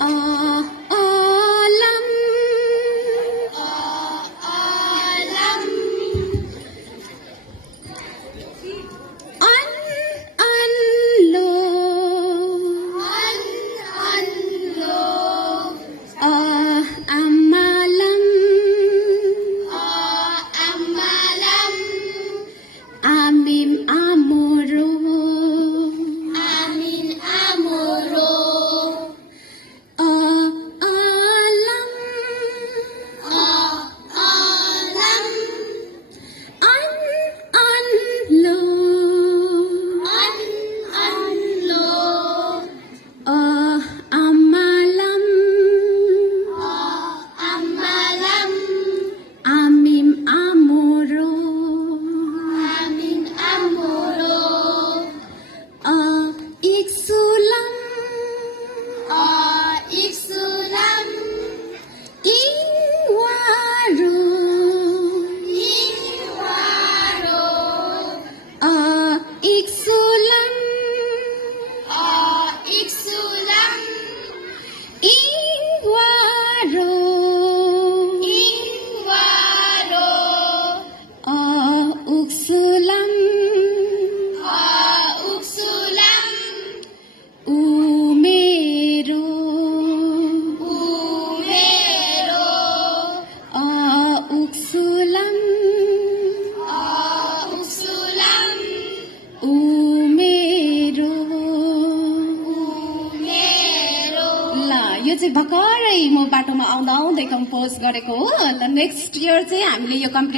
आलम अनलो amalam amim amoro alam anlo amalam amim amoro iksulam inwaro iksulam inwaro uksulam umero uksulam umero ल यो चाहिँ भर्खरै म बाटोमा आउँदा आउँदै कम्पोज गरेको हो। ल नेक्स्ट इयर चाहिँ हामीले यो कम्प्लिट